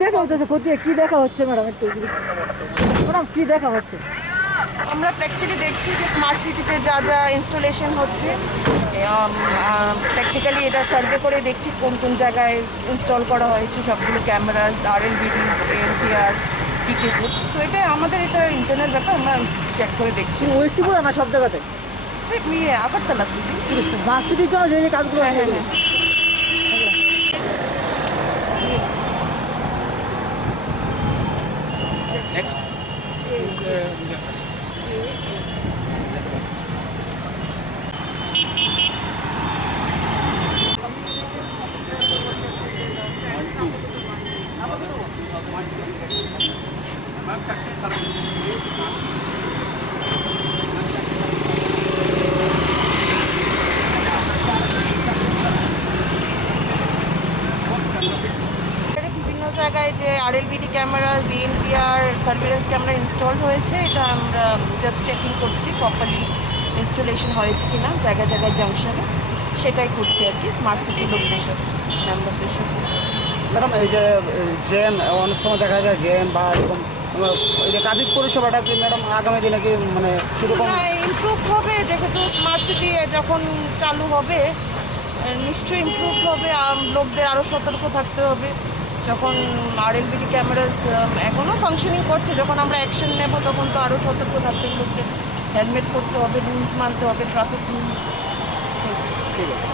দেখা হচ্ছে যে কোথায় কি দেখা হচ্ছে ম্যাডাম, একটু ম্যাডাম কি দেখা হচ্ছে? আমরা প্র্যাকটিক্যালি দেখছি যে স্মার্ট সিটিতে যা যা ইনস্টলেশন হচ্ছে, প্র্যাকটিক্যালি এটা সার্ভে করে দেখছি কোন কোন জায়গায় ইনস্টল করা হয়েছে সবগুলো ক্যামেরাস, RLBDs, ANPR, PTZ। তো এটা আমাদের এটা ইন্টারনাল ব্যাপার, আমরা চেক করে দেখছি। ওয়েস্ট ত্রিপুরা না সব জায়গাতে? আগরতলা সিটি। স্মার্ট সিটির জন্য যে যে কাজগুলো হ্যাঁ আছে হ্যাঁ হ্যাঁ। Next. বিভিন্ন জায়গায় যে RLBD cameras, ANPR surveillance camera install হয়েছে, এটা আমরা জাস্ট চেকিং করছি প্রপারলি ইনস্টলেশন হয়েছে কিনা জায়গায় জায়গায় জাংশনে, সেটাই করছি আর কি স্মার্ট সিটি লোকদের সাথে, মেম্বারদের সাথে। ম্যাডাম এই যে জ্যাম অনেক সময় দেখা যায় জ্যাম বা এরকম এই যে ট্রাফিক পরিষেবাটা কি ম্যাডাম আগামী দিনে কি মানে সেরকম ইমপ্রুভ হবে, যেহেতু স্মার্ট সিটি যখন চালু হবে নিশ্চয়ই ইমপ্রুভ হবে। লোকদের আরও সতর্ক থাকতে হবে। যখন RLBD ক্যামেরাস এখনও ফাংশনিং করছে, যখন আমরা অ্যাকশন নেব তখন তো আরও সতর্ক থাকতে হবে। লোকদের হেলমেট পরতে হবে, রুলস মানতে হবে, ট্রাফিক রুলস। ঠিক আছে।